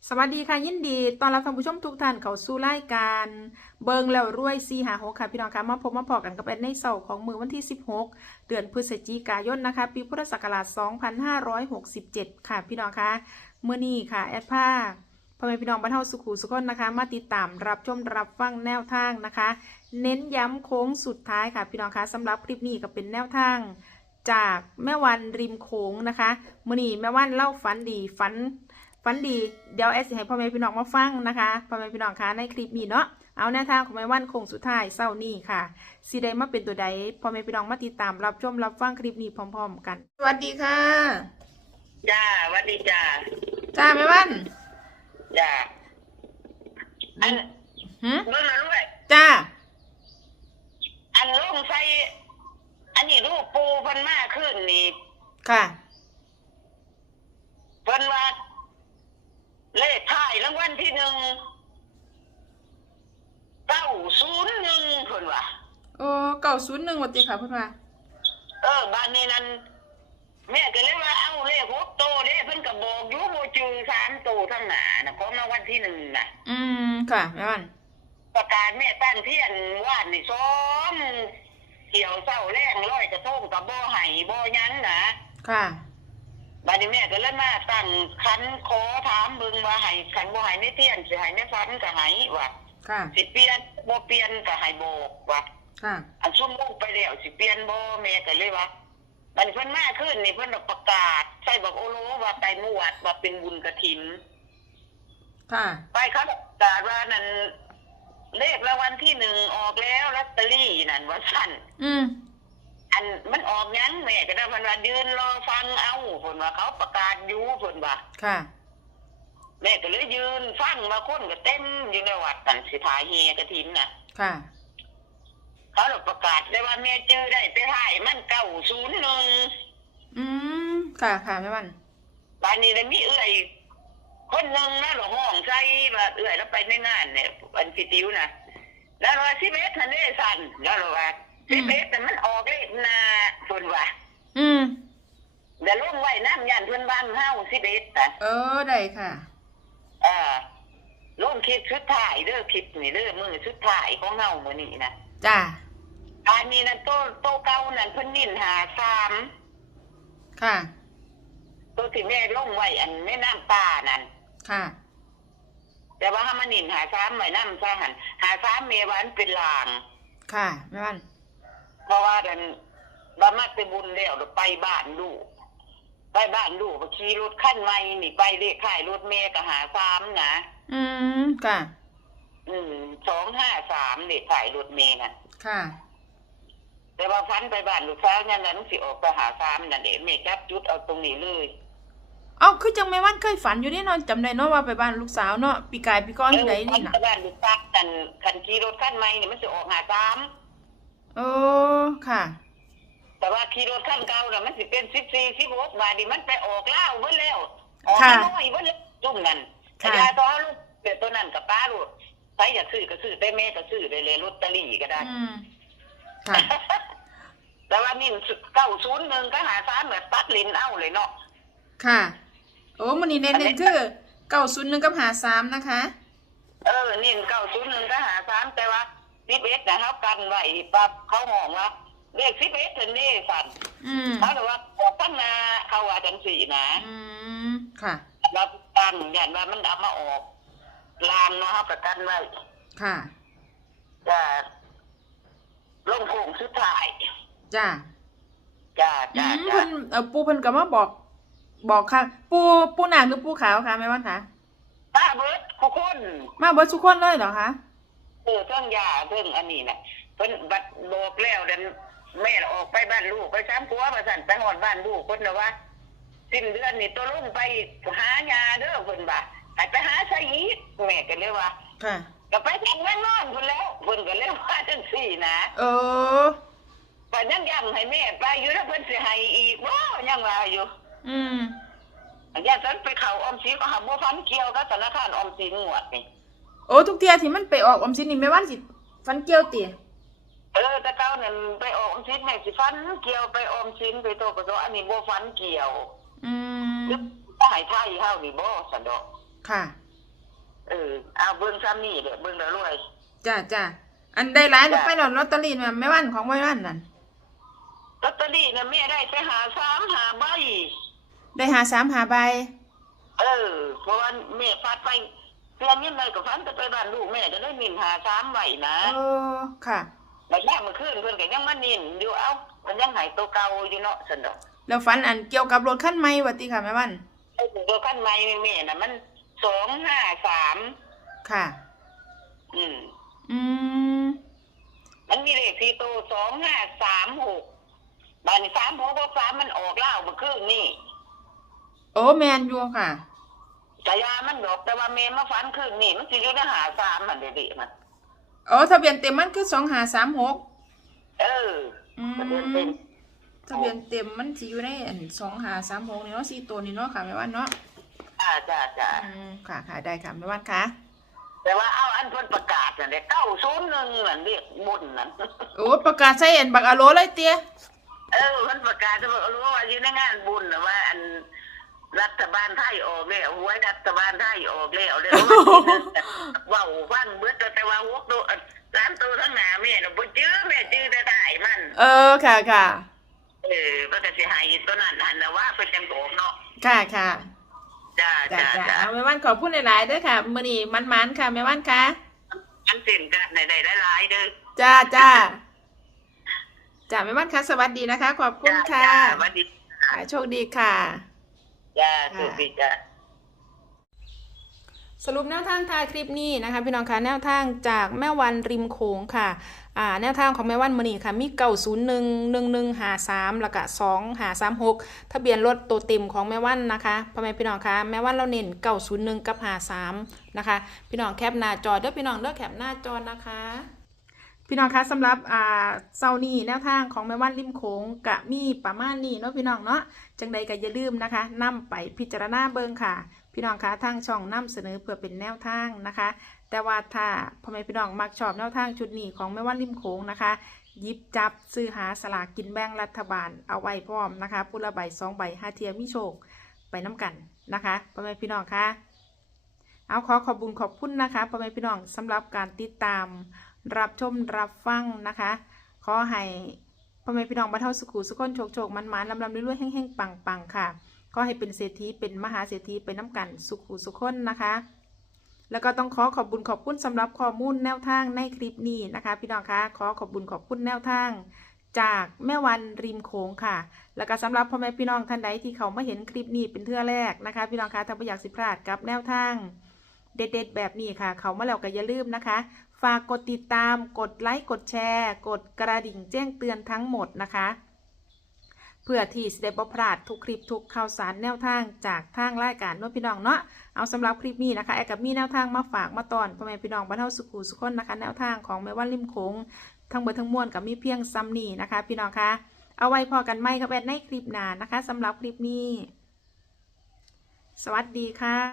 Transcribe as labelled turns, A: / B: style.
A: สวัสดีค่ะยินดีตอนรับท่านผู้ชมทุกท่านเข้าสู่รายการเบิงแล้วรวย456ค่ะพี่น้องคะมาพบมาพอกันกับแอดในเสาร์ของมือวันที่16เดือนพฤศจิกายนนะคะปีพุทธศักราช2567ค่ะพี่น้องคะมื้อนี้ค่ะแอดภาคพ่อแม่พี่น้องบ้านเฮาสุขุสุขคนนะคะมาติดตามรับชมรับฟังแนวทางนะคะ เน้นย้ำโค้งสุดท้ายค่ะพี่น้องคะสำหรับคลิปนี้ก็เป็นแนวทางจากแม่วันริมโขงนะคะมื้อนี้แม่วันเล่าฝันดีฝันดีเดี๋ยวแอดสิให้พ่อแม่พี่น้องมาฟังนะคะพ่อแม่พี่น้องคะในคลิปนี้เนาะเอาแนวทางของแม่วันคงสุดท้ายเศร้านี้ค่ะสิได้มาเป็นตัวใดพ่อแม่พี่น้องมาติดตามรับชมรับฟังคลิปนี้พร้อมๆกันสวัสดีค่ะ
B: จ้าสวัสดีจ้า
A: จ้าแม่วัน
B: จ้าอัน
A: หืม
B: เบิ่งแล้วด้วย
A: จ้า
B: อันลงใส่อันนี้รูปปูเพิ่นมาขึ้นนี่
A: ค่ะ
B: เพิ่นว่าเลขท้ายรางวัลที่1 901เพิ่นว่า
A: โอ้901วัดดีค่ะเพิ่นว่า
B: บ้านนี้นั้นแม่ก็เลยว่าเอาเลข6โตเด้เพิ่นก็บอกอยู่บ่จือ3โตทั้งหน้าน่ะของรางวัลที่1น่ะ
A: ค่ะแม่วัน
B: ประกาศแม่ตั้งเทียนว่านนี่ซ้อมเกี่ยวเศร้าแรงร้อยกระทงกับบ่ไห้บ่ยั้นนะ
A: ค่ะ
B: บัดนี้แม่ก็เลยมาตั้งคันขอถามเบิ่งว่าให้คันบ่ให้ในเทียนสิให้ในฝันก็ให้ว่า
A: ค่ะ
B: สิเปลี่ยนบ่เปลี่ยนก็ให้บอกว่า
A: ค่ะ
B: อันซุ่มลงไปแล้วสิเปลี่ยนบ่แม่ก็เลยว่าบัดนี้เพิ่นมาขึ้นนี่เพิ่นประกาศใส่บอกโอโลว่าไปหมู่วัดว่าเป็นบุญกฐิน
A: ค่ะ
B: ไปครับประกาศว่านั่นเลขรางวัลที่1ออกแล้วลอตเตอรี่นั่นว่าซั่นอันมันออกยังแม่ก็ได้เพิ่นว่ายืนรอฟังเอาเพิ่นว่าเขาประกาศอยู่เพิ่นว่า
A: ค่ะ
B: แม่ก็เลยยืนฟังมาคนก็เต็มอยู่ในวัดกันสิถ่ายเฮกฐินน่ะ
A: ค่ะ
B: เขาประกาศได้ว่าแม่จื้อได้ไปถ่ายมัน901
A: ค่ะค่ะแม่วัน
B: บ้านนี้ได้มีเอื้อยคนนึงนะหลวงห้องใส่ว่าเอื้อยแล้วไปในงานเนี่ยวันสิติวน่ะแล้วว่า11ทันได้สั่นแล้วว่า11แต่มันออกเลขหน้าเพิ่นว่าเดี๋ยวลงไว้น้ำยันเพิ่นบ้านเฮา11น่ะ
A: ได้ค่ะ
B: ลงคลิปชุดถ่ายเด้อคลิปนี่เด้อมือชุดถ่ายของเฮามื้อนี้นะ
A: จ้า
B: อันนี้นั่นโตเก่านั่นเพิ่นนิ่น53
A: ค่ะ
B: ตัวที่แม่ลงไว้อันแม่น้ำตานั่น
A: ค่ะ
B: แต่ว่าถ้ามันนิ่น53ไว้น้ำซะหั่น53เมวันเป็นลาง
A: ค่ะแม่วัน
B: เพราะว่าดันบ่มาไปบุญแล้วไปบ้านลูกไปขี่รถคันใหม่นี่ไปเลขท้ายรถแม่ก็53นะ
A: ค่ะ
B: 253เลขท้ายรถแม่น่ะ
A: ค่ะ
B: แต่ว่าฟันไปบ้านลูกสาวนั่นน่ะมันสิออกไป53นั่นเด้แม่จับจุดเอาตรงนี้เลย
A: คือจังแม่วันเคยฝันอยู่นี่เนาะจำได้เนาะว่าไปบ้านลูกสาวเนาะปีกายปีก้อนที่ไหนนี่น่ะ
B: บ้านลูกสาวนั่นคันขี่รถคันใหม่นี่มันสิออก53
A: ค่ะ
B: แต่ว่าขี่รถคันเก่าน่ะมันสิเป็น14 16บาทนี่มันไปออกลาวเบิดแล้วออกน้อยเบิดแล้วจุ่มนั่นแต่ยาตัวลูกเดี๋ยวตัวนั้นกับป้าลูกใครอยากซื้อก็ซื้อแต่แม่ก็ซื้อได้เลยลอตเตอรี่ก็ได้
A: ค่ะ
B: แต่ว่านี่901ก็53แบบตัดลิ้นเอาเลยเนาะ
A: ค่ะมื้อนี้เน้นคือ901กับ53นะคะ
B: นี่901ก็53แต่ว่า11น่ะเฮากันไว้ปั๊บเขาห้องว่าเลข11เพิ่นนี่สั่นเขาเลยว่าออกตั้งหน้าเขาว่าจังซี่นะ
A: ค่ะ
B: แล้วตั้งยันว่ามันเอามาออกลางเนาะเฮาก็กันไว้
A: ค่ะ
B: จ้าลงโค้งสุดท้าย
A: จ้า
B: เ
A: พิ่นปู่เพิ่นก็มาบอกค่ะปู่นางหรือปู่ขาวคะแม่วันคะ
B: มาเบิดทุกคน
A: มาเบิดทุกคนเลยเหรอคะ
B: เพิ่งยาเพิ่งอันนี้น่ะเพิ่นบัดบอกแล้วดันแม่ออกไปบ้านลูกไป3ผัวว่าซั่นไปฮอดบ้านลูกเพิ่นน่ะว่าสิ้นเดือนนี่ตัวลงไปหายาเด้อเพิ่นว่าให้ไปหาใส่อีกแม่ก็เลยว่า
A: ค่ะ
B: ก็ไปทางแม่นอนเพิ่นแล้วเพิ่นก็เลยว่าจังซี่นะก็ยังย้ำให้แม่ไปอยู่แล้วเพิ่นสิให้อีกบ่ยังว่าอยู่อย่าซั่นไปเข้าออมสินก็หาบ่ฟันเกี่ยวกับธนาคารออมสินงวดนี่
A: ทุกเที่ยที่มันไปออกออมสินนี่แม่วันสิฟันเกี่ยวติ
B: แต่เก่านั่นไปออกออมสินแม่สิฟันเกี่ยวไปออมสินไปโตก็อันนี้บ่ฟันเกี่ยวหรือให้ไทยเฮานี่บ่ซั่นดอก
A: ค่ะ
B: เอาเบิ่งซ้ำนี่เด้อเบิ่งแล้วรวย
A: จ้าจ้าอันได้หลายแล้ว
B: จ้ะ
A: ไปหลอดลอตเตอรี่มาแม่วันของแม่วันนั่น
B: ลอตเตอรี่น่ะแม่ได้ไปหา3หาใบ
A: ได้หา3 หาใบ
B: เพราะว่าแม่ฟัดไปเพื่อนนี่เลยก็ฟันจะไปบ้านลูกแม่จะได้มินหา3ใบนะ
A: ค่ะ
B: บัดนี้เมื่อคืนเพิ่นก็ยังมานินอยู่เอ้ามันยังหายตัวเก่าอยู่เนาะซั่นดอก
A: แล้วฝันอันเกี่ยวกับรถคันใหม่ว่าติค่ะแม่วัน
B: ไอ้ตัวคันใหม่แม่น่ะมัน253
A: ค่ะ
B: อืม
A: อืม
B: มันมีเลข4ตัว2536บัดนี้3663มันออกแล้วเมื่อคืนนี่
A: โอ้แมนอยู่ค่ะ
B: กะยามันดอกแต่ว่าแม่มาฝันคืนนี่มันสิอยู่ในหา3มันเด็ๆมัน
A: อ๋อทะเบียนเต็มมันคือ2536
B: อืมทะเบียนเป็น
A: ทะเบียนเต็มมันสิอยู่ในอัน2536นี่เนาะ4ตัวนี่เนาะค่ะแม่วันเนาะ
B: จ้า
A: ค่ะค่ะได้ค่ะแม่วันค่ะ
B: แต่ว่าเอาอันเพิ่นประกาศนั่นแหละ901นั่นเรียกบุญนั่น
A: โอ้ประกาศใส่อันบักอะโลเลยเตี้ย
B: เพิ่นประกาศจะบอกรู้ว่าอยู่ในงานบุญน่ะว่าอันรัฐบาลไทยออกแล้วหวยรัฐบาลไทยออกแล้วเด้อว่าฟังเบิดแต่ว่า6ตัว3ตัวทั้งหน้าแม่น่ะบ่จื้อแม่จื้อแต่ได้มัน
A: ค่ะค่ะ
B: มันก็สิให้ตัวนั้นหั่นน่ะว่าเพิ่นจังโกงเนาะ
A: ค่ะค่ะ
B: จ้า
A: เอาแม่วันขอบคุณหลายๆเด้อค่ะมื้อนี้มันๆค่ะแม่วันค่ะ
B: อันสินกันได้หลายๆเด้อ
A: จ้าแม่วันค่ะสวัสดีนะคะ ขอบคุณค่ะ
B: สวัสดี
A: โชคดีค่ะ
B: จ้าสุขดีจ้า
A: สรุปแนวทางท้ายคลิปนี้นะคะพี่น้องคะแนวทางจากแม่วันริมโขงค่ะแนวทางของแม่วันมื้อนี้ค่ะมี9011153แล้วก็2536ทะเบียนรถตัวเต็มของแม่วันนะคะพ่อแม่พี่น้องคะแม่วันเราเน้น901กับ53นะคะพี่น้องแคปหน้าจอเด้อพี่น้องเด้อแคปหน้าจอนะคะ พี่น้องคะสำหรับเซานี้แนวทางของแม่วันริมโขงกะมีประมาณนี้เนาะพี่น้องเนาะจังใดก็อย่าลืมนะคะนำไปพิจารณาเบิ่งค่ะพี่น้องคะทางช่องนำเสนอเพื่อเป็นแนวทางนะคะแต่ว่าถ้าพ่อแม่พี่น้องมักชอบแนวทางชุดนี้ของแม่วันริมโขงนะคะหยิบจับซื้อหาสลากกินแบ่งรัฐบาลเอาไว้พร้อมนะคะผู้ละใบ2 ใบ5 เทียมีโชคไปน้ำกันนะคะพ่อแม่พี่น้องคะเอาขอบคุณขอบคุณนะคะพ่อแม่พี่น้องสำหรับการติดตามรับชมรับฟังนะคะขอให้พ่อแม่พี่น้องบ้านเฮาสุขุสุขคนโชคมันลำรวยแห้งปังค่ะขอให้เป็นเศรษฐีเป็นมหาเศรษฐีเป็นน้ำกันสุขุสุขคนนะคะแล้วก็ต้องขอบคุณสำหรับข้อมูลแนวทางในคลิปนี้นะคะพี่น้องคะขอบคุณแนวทางจากแม่วันริมโขงค่ะแล้วก็สำหรับพ่อแม่พี่น้องท่านใดที่เขามาเห็นคลิปนี้เป็นเทื่อแรกนะคะพี่น้องคะถ้าไม่อยากสิพลาดกับแนวทางเด็ดๆแบบนี้ค่ะเขามาแล้วก็อย่าลืมนะคะฝากกดติดตามกดไลค์กดแชร์กดกระดิ่งแจ้งเตือนทั้งหมดนะคะเพื่อที่จะได้บ่พลาดทุกคลิปทุกข่าวสารแนวทางจากทางรายการน้องพี่น้องเนาะเอาสำหรับคลิปนี้นะคะแอกับมีแนวทางมาฝากมาตอนพ่อแม่พี่น้องบ้านเฮาสุขุสุขคนนะคะแนวทางของแม่วันริมโขงทั้งเบิดทั้งมวลกับมีเพียงซ้ำนี้นะคะพี่น้องคะเอาไว้พอกันไหมกับแอดในคลิปหน้านะคะสำหรับคลิปนี้สวัสดีค่ะ